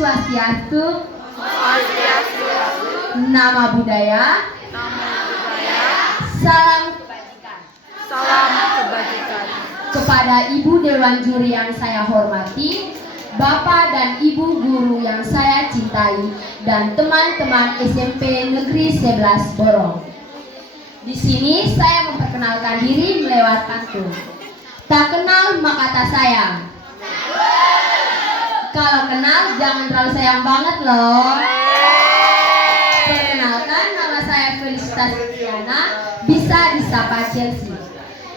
Swastiastu. Nama budaya. Salam kebajikan. Kepada Ibu Dewan Juri yang saya hormati, Bapak dan Ibu Guru yang saya cintai, dan teman-teman SMP Negeri 11 Borong. Di sini saya memperkenalkan diri melewat pantun. Tak kenal maka tak sayang. Kalau kenal jangan terlalu sayang banget loh. Perkenalkan, nama saya Felicitas Diana, bisa disapa Chelsea.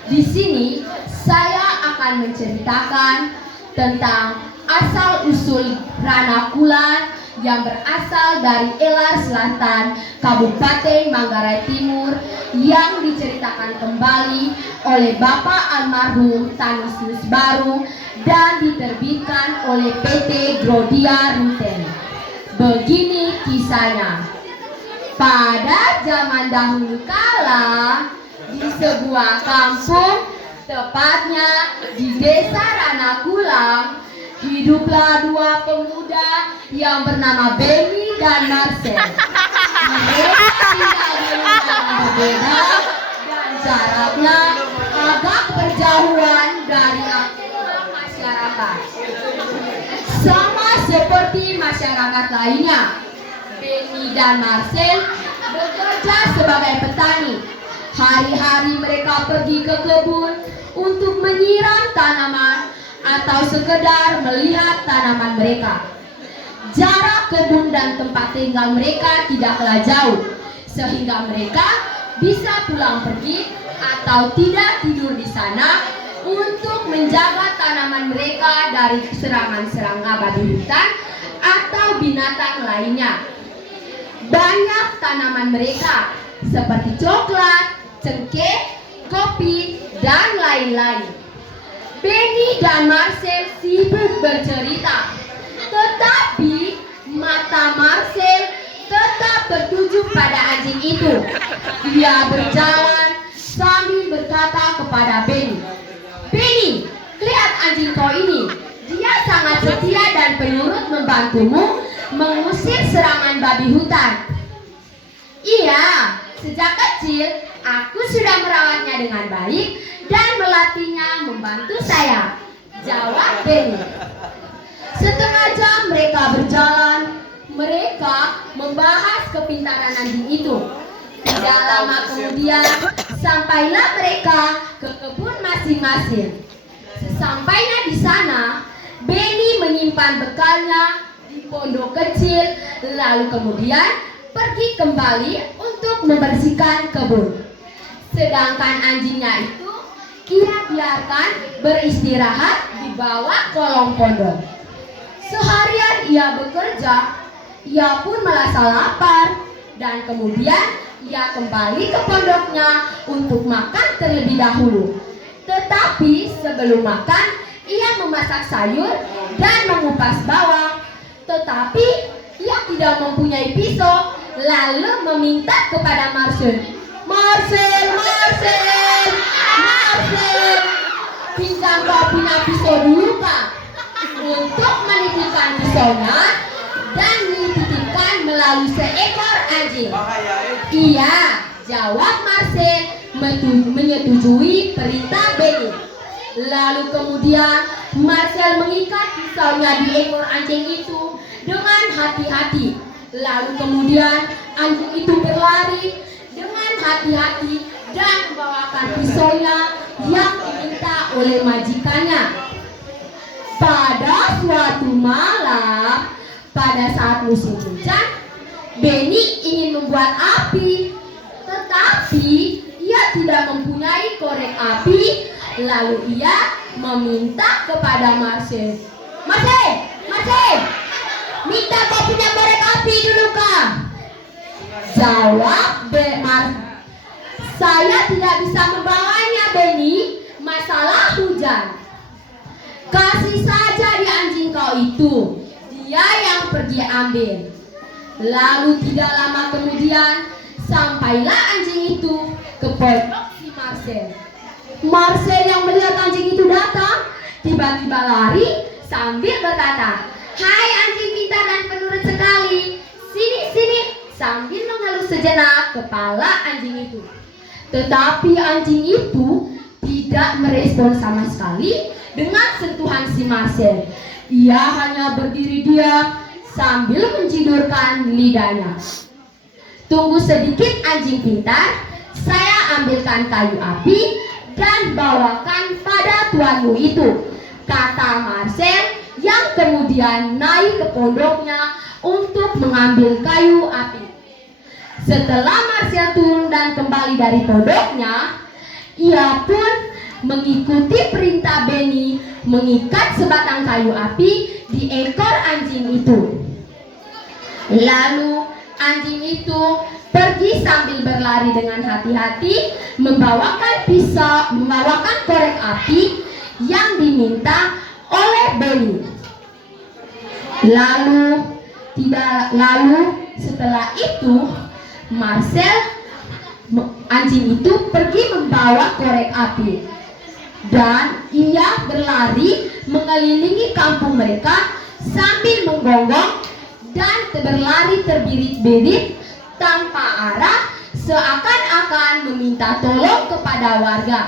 Di sini saya akan menceritakan tentang asal-usul Ranakulan yang berasal dari Elar Selatan, Kabupaten Manggarai Timur, yang diceritakan kembali oleh Bapak almarhum Tanisius Barung dan diterbitkan oleh PT Grodia Ruten. Begini kisahnya. Pada zaman dahulu kala, di sebuah kampung, tepatnya di Desa Ranakulang, hiduplah dua pemuda yang bernama Benny dan Marcel. Mereka tinggal di rumah yang berbeda dan jaraknya agak berjauhan dari aktivitas masyarakat. Sama seperti masyarakat lainnya, Benny dan Marcel bekerja sebagai petani. Hari-hari mereka pergi ke kebun untuk menyiram tanaman atau sekedar melihat tanaman mereka. Jarak kebun dan tempat tinggal mereka tidaklah jauh, sehingga mereka bisa pulang pergi atau tidak tidur di sana untuk menjaga tanaman mereka dari serangan-serangan abadi hutan atau binatang lainnya. Banyak tanaman mereka seperti coklat, cengkeh, kopi, dan lain-lain. Benny dan Marcel sibuk bercerita, tetapi mata Marcel tetap tertuju pada anjing itu. Dia berjalan sambil berkata kepada Benny, "Benny, lihat anjing kau ini. Dia sangat setia dan penurut membantumu mengusir serangan babi hutan." "Iya, sejak kecil aku sudah merawatnya dengan baik dan melatihnya membantu saya," jawab Benny. Setengah jam mereka berjalan. Mereka membahas kepintaran anjing itu. Tidak lama kemudian sampailah mereka ke kebun masing-masing. Sesampainya di sana, Benny menyimpan bekalnya di pondok kecil, lalu kemudian pergi kembali untuk membersihkan kebun. Sedangkan anjingnya itu ia biarkan beristirahat di bawah kolong pondok. Seharian ia bekerja, ia pun merasa lapar, dan kemudian ia kembali ke pondoknya untuk makan terlebih dahulu. Tetapi sebelum makan, ia memasak sayur dan mengupas bawang. Tetapi ia tidak mempunyai pisau, lalu meminta kepada Marcel, "Marcel, pinjam kau punya pisau dulu kak, untuk menitipkan pisaunya dan dititipkan melalui seekor anjing." "Iya," jawab Marcel, menyetujui perintah Benny. Lalu kemudian Marcel mengikat pisaunya di ekor anjing itu dengan hati-hati. Lalu kemudian anjing itu berlari dengan hati-hati dan membawakan pisaunya yang diminta oleh majikannya. Pada suatu malam, pada saat musim hujan, Benny ingin membuat api, tetapi ia tidak mempunyai korek api. Lalu ia meminta kepada Marcel, Marcel, minta kau punya korek api dulu kak." Jawab "Saya tidak bisa membawanya Benny, masalah hujan." "Kasih saja di anjing kau itu, dia yang pergi ambil." Lalu tidak lama kemudian sampailah anjing itu ke pondok si Marcel. Marcel yang melihat anjing itu datang, tiba-tiba lari sambil berkata, "Hai anjing pintar pintar dan penurut sekali. Sini, sini, sambil mengelus sejenak kepala anjing itu. Tetapi anjing itu tidak merespon sama sekali dengan sentuhan si Marcel. Ia hanya berdiri diam sambil mencidurkan lidahnya. Tunggu sedikit anjing pintar, saya ambilkan kayu api dan bawakan pada tuanmu itu, kata Marcel yang kemudian naik ke pondoknya untuk mengambil kayu api. Setelah Marcel turun dan kembali dari pondoknya, ia pun mengikuti perintah Benny mengikat sebatang kayu api di ekor anjing itu. Lalu anjing itu pergi sambil berlari dengan hati-hati, membawakan pisau, membawakan korek api yang diminta oleh Benny. Lalu setelah itu Marcel, anjing itu pergi membawa korek api dan ia berlari mengelilingi kampung mereka sambil menggonggong dan berlari terbirit-birit tanpa arah, seakan-akan meminta tolong kepada warga.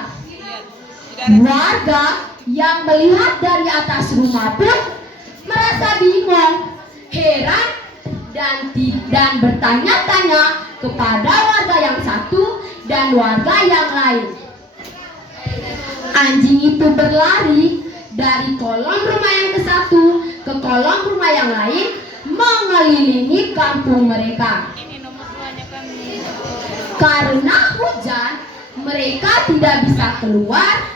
Warga yang melihat dari atas rumah pun merasa bingung, heran, dan bertanya-tanya kepada warga yang satu dan warga yang lain. Anjing itu berlari dari kolong rumah yang ke satu ke kolong rumah yang lain, mengelilingi kampung mereka. Karena hujan, mereka tidak bisa keluar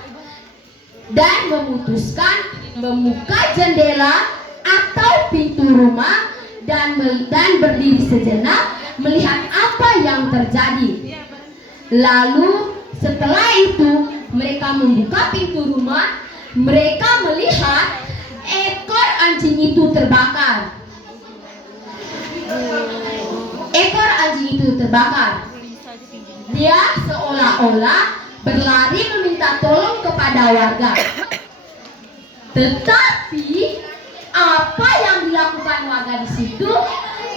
dan memutuskan membuka jendela atau pintu rumah dan berdiri sejenak melihat apa yang terjadi. Lalu setelah itu mereka membuka pintu rumah, mereka melihat ekor anjing itu terbakar. Ekor anjing itu terbakar. Dia seolah-olah berlari meminta tolong kepada warga. Tetapi apa yang dilakukan warga di situ?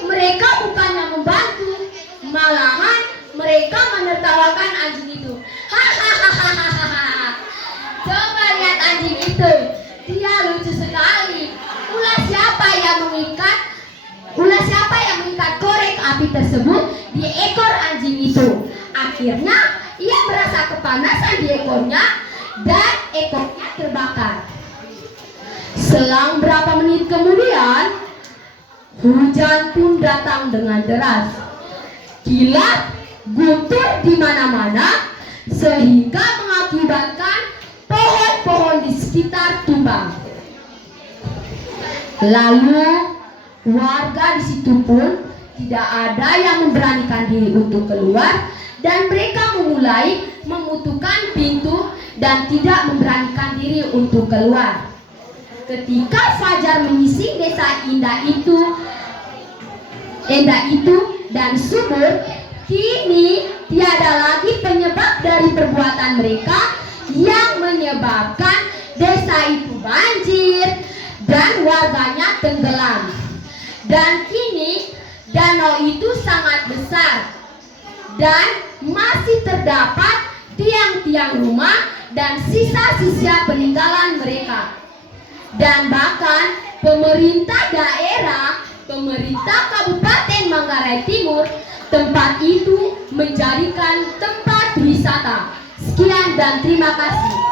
Mereka bukannya membantu, malahan mereka menertawakan anjing itu. Hahaha. Coba lihat anjing itu, dia lucu sekali. Ulah siapa yang mengikat korek api tersebut di ekor anjing itu. Akhirnya ia merasa kepanasan di ekornya dan ekornya terbakar. Selang berapa menit kemudian, hujan pun datang dengan deras. Kilat, guntur di mana-mana, sehingga mengakibatkan pohon-pohon di sekitar tumbang. Lalu warga di situ pun tidak ada yang memberanikan diri untuk keluar, dan mereka memulai memutukan pintu dan tidak memberanikan diri untuk keluar. Ketika fajar menyising desa indah itu dan subur, kini tiada lagi penyebab dari perbuatan mereka yang menyebabkan desa itu banjir dan warganya tenggelam. Dan kini danau itu sangat besar dan masih terdapat tiang-tiang rumah dan sisa-sisa peninggalan mereka. Dan bahkan pemerintah daerah, pemerintah Kabupaten Manggarai Timur, tempat itu menjadikan tempat wisata. Sekian dan terima kasih.